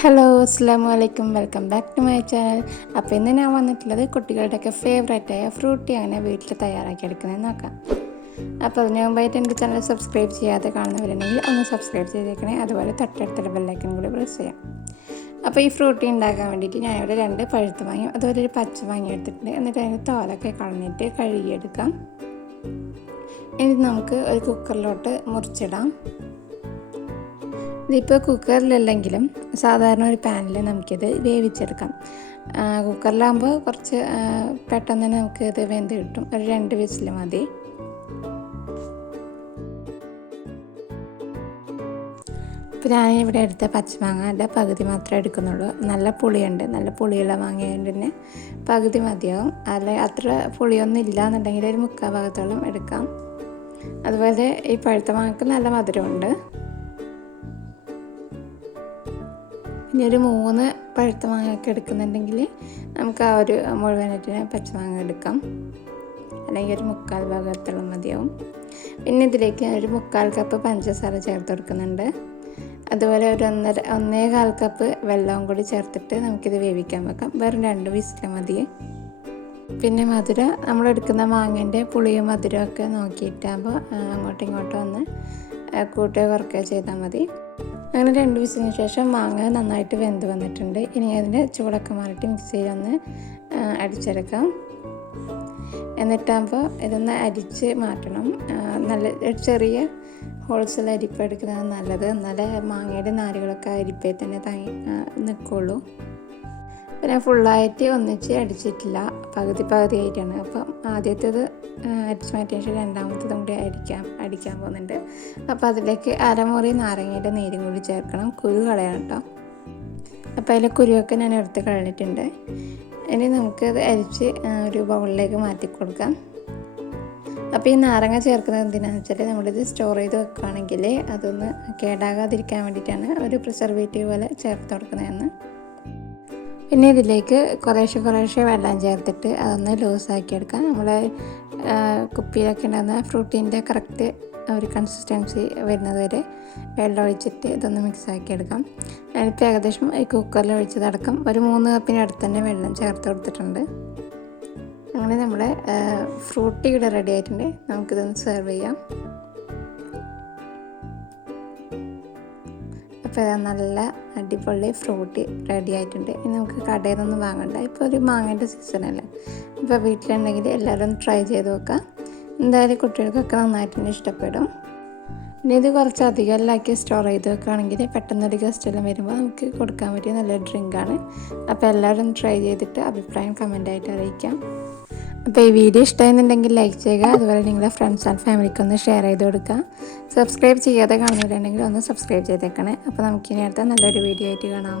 Hello അസ്സാമു അലൈക്കും welcome back to my channel. അപ്പോൾ ഇന്ന് ഞാൻ വന്നിട്ടുള്ളത് കുട്ടികളുടെയൊക്കെ ഫേവറേറ്റായ ഫ്രൂട്ടി അങ്ങനെ വീട്ടിൽ തയ്യാറാക്കി എടുക്കുന്നതെന്ന് നോക്കാം. അപ്പോൾ അതിന് മുമ്പായിട്ട് എൻ്റെ ചാനൽ സബ്സ്ക്രൈബ് ചെയ്യാതെ കാണുന്നവരുണ്ടെങ്കിൽ ഒന്ന് സബ്സ്ക്രൈബ് ചെയ്തേക്കണേ. അതുപോലെ തൊട്ടടുത്തുള്ള ബെല്ലൈക്കൺ കൂടി പ്രസ് ചെയ്യാം. അപ്പോൾ ഈ ഫ്രൂട്ടി ഉണ്ടാക്കാൻ വേണ്ടിയിട്ട് ഞാനിവിടെ 2 പഴുത്ത മാങ്ങയും അതുപോലെ ഒരു പച്ച മാങ്ങ എടുത്തിട്ടുണ്ട്. എന്നിട്ട് അതിൻ്റെ തോലൊക്കെ കളഞ്ഞിട്ട് കഴുകിയെടുക്കാം. ഇനി നമുക്ക് ഒരു കുക്കറിലോട്ട് മുറിച്ചിടാം. ഇതിപ്പോൾ കുക്കറിലല്ലെങ്കിലും സാധാരണ ഒരു പാനിൽ നമുക്കിത് വേവിച്ചെടുക്കാം. കുക്കറിലാകുമ്പോൾ കുറച്ച് പെട്ടെന്ന് തന്നെ നമുക്കിത് വെന്ത് കിട്ടും. ഒരു 2 വിസിൽ മതി. ഇപ്പോൾ ഞാനിവിടെ എടുത്ത പച്ചമാങ്ങയുടെ പകുതി മാത്രമേ എടുക്കുന്നുള്ളൂ. നല്ല പുളിയുണ്ട്, നല്ല പുളിയുള്ള മാങ്ങയായതുകൊണ്ട് തന്നെ പകുതി മതിയാവും. അത്ര പുളിയൊന്നും ഇല്ല എന്നുണ്ടെങ്കിൽ ഒരു 3/4 ഭാഗത്തോളം എടുക്കാം. അതുപോലെ ഈ പഴുത്ത മാങ്ങക്ക് നല്ല മധുരമുണ്ട്. ഇനി ഒരു 3 പഴുത്ത മാങ്ങയൊക്കെ എടുക്കുന്നുണ്ടെങ്കിൽ നമുക്ക് ആ ഒരു മുഴുവനായിട്ട് പച്ചമാങ്ങ എടുക്കാം, അല്ലെങ്കിൽ ഒരു 3/4 ഭാഗത്തോളം മതിയാവും. പിന്നെ ഇതിലേക്ക് ഒരു 3/4 കപ്പ് പഞ്ചസാര ചേർത്ത് കൊടുക്കുന്നുണ്ട്. അതുപോലെ ഒരു 1.25 കപ്പ് വെള്ളവും കൂടി ചേർത്തിട്ട് നമുക്കിത് വേവിക്കാൻ വെക്കാം. വെറും 2 വിസിൽ മതി. പിന്നെ മധുരം നമ്മളെടുക്കുന്ന മാങ്ങേൻ്റെ പുളിയും മധുരമൊക്കെ നോക്കിയിട്ടാകുമ്പോൾ അങ്ങോട്ടും ഇങ്ങോട്ടും ഒന്ന് കൂട്ടുകയോ കുറയ്ക്കുകയോ ചെയ്താൽ മതി. അങ്ങനെ 2 വിസിലിന് ശേഷം മാങ്ങ നന്നായിട്ട് വെന്ത് വന്നിട്ടുണ്ട്. ഇനി അതിൻ്റെ ചൂടൊക്കെ മാറിയിട്ട് മിക്സിയിലൊന്ന് അടിച്ചെടുക്കാം. എന്നിട്ടാകുമ്പോൾ ഇതൊന്ന് അരിച്ച് മാറ്റണം. നല്ല ചെറിയ ഹോൾസുള്ള അരിപ്പ എടുക്കുന്നത് നല്ലത്. എന്നാലേ മാങ്ങയുടെ നാരുകളൊക്കെ അരിപ്പയിൽ തന്നെ തങ്ങി നിൽക്കുള്ളൂ. പിന്നെ ഫുള്ളായിട്ട് ഒന്നിച്ച് അടിച്ചിട്ടില്ല, പകുതി ആയിട്ടാണ്. അപ്പം ആദ്യത്തേത് അടിച്ച് മാറ്റിയ ശേഷം രണ്ടാമത്തതും കൂടി അടിക്കാൻ പോകുന്നുണ്ട്. അപ്പോൾ അതിലേക്ക് അരമുറി നാരങ്ങയുടെ നീരും കൂടി ചേർക്കണം. കുരു കളയണം കേട്ടോ. അപ്പോൾ അതിലെ കുരുവൊക്കെ ഞാൻ എടുത്ത് കളഞ്ഞിട്ടുണ്ട്. ഇനി നമുക്കത് അരിച്ച് ഒരു ബൗളിലേക്ക് മാറ്റി കൊടുക്കാം. അപ്പോൾ ഈ നാരങ്ങ ചേർക്കുന്നത് എന്തിനാണെന്ന് വെച്ചാൽ നമ്മളിത് സ്റ്റോർ ചെയ്ത് വെക്കുകയാണെങ്കിൽ അതൊന്ന് കേടാകാതിരിക്കാൻ വേണ്ടിയിട്ടാണ്, ഒരു പ്രിസർവേറ്റീവ് പോലെ ചേർത്ത് കൊടുക്കുന്നതെന്ന്. പിന്നെ ഇതിലേക്ക് കുറേശ്ശെ വെള്ളം ചേർത്തിട്ട് അതൊന്ന് ലൂസാക്കി എടുക്കാം. നമ്മൾ കുപ്പിയിലൊക്കെ ഉണ്ടാകുന്ന ഫ്രൂട്ടീൻ്റെ കറക്റ്റ് ഒരു കൺസിസ്റ്റൻസി വരുന്നത് വരെ വെള്ളം ഒഴിച്ചിട്ട് ഇതൊന്ന് മിക്സാക്കി എടുക്കാം. ഞാനിപ്പോൾ ഏകദേശം ഈ കുക്കറിൽ ഒഴിച്ചതടക്കം ഒരു 3 കപ്പിനടുത്ത് തന്നെ വെള്ളം ചേർത്ത് കൊടുത്തിട്ടുണ്ട്. അങ്ങനെ നമ്മുടെ ഫ്രൂട്ടി ഇവിടെ റെഡി ആയിട്ടുണ്ട്. നമുക്കിതൊന്ന് സെർവ് ചെയ്യാം. അപ്പോൾ നല്ല അടിപൊളി ഫ്രൂട്ടി റെഡി ആയിട്ടുണ്ട്. ഇനി നമുക്ക് കടയിൽ നിന്നൊന്നും വാങ്ങണ്ട, ഇപ്പോൾ ഒരു മാങ്ങേൻ്റെ സീസണല്ലേ. ഇപ്പോൾ വീട്ടിലുണ്ടെങ്കിൽ എല്ലാവരും ട്രൈ ചെയ്ത് നോക്കാം. എന്തായാലും കുട്ടികൾക്കൊക്കെ നന്നായിട്ട് തന്നെ ഇഷ്ടപ്പെടും. ഇനി ഇത് കുറച്ച് അധികമല്ലാക്കി സ്റ്റോർ ചെയ്ത് വെക്കുകയാണെങ്കിൽ പെട്ടെന്നൊരു ഗസ്റ്റെല്ലാം വരുമ്പോൾ നമുക്ക് കൊടുക്കാൻ പറ്റിയ നല്ലൊരു ഡ്രിങ്കാണ്. അപ്പോൾ എല്ലാവരും ട്രൈ ചെയ്തിട്ട് അഭിപ്രായം കമൻ്റായിട്ട് അറിയിക്കാം. അപ്പോൾ ഈ വീഡിയോ ഇഷ്ടമായിരുന്നുണ്ടെങ്കിൽ ലൈക്ക് ചെയ്യുക. അതുപോലെ നിങ്ങളുടെ ഫ്രണ്ട്സ് ആൻഡ് ഫാമിലിക്കൊന്ന് ഷെയർ ചെയ്ത് കൊടുക്കുക. സബ്സ്ക്രൈബ് ചെയ്യാതെ കാണുന്നവരുണ്ടെങ്കിൽ ഒന്ന് സബ്സ്ക്രൈബ് ചെയ്തേക്കണേ. അപ്പോൾ നമുക്കിനി അടുത്ത നല്ലൊരു വീഡിയോ ആയിട്ട് കാണാം.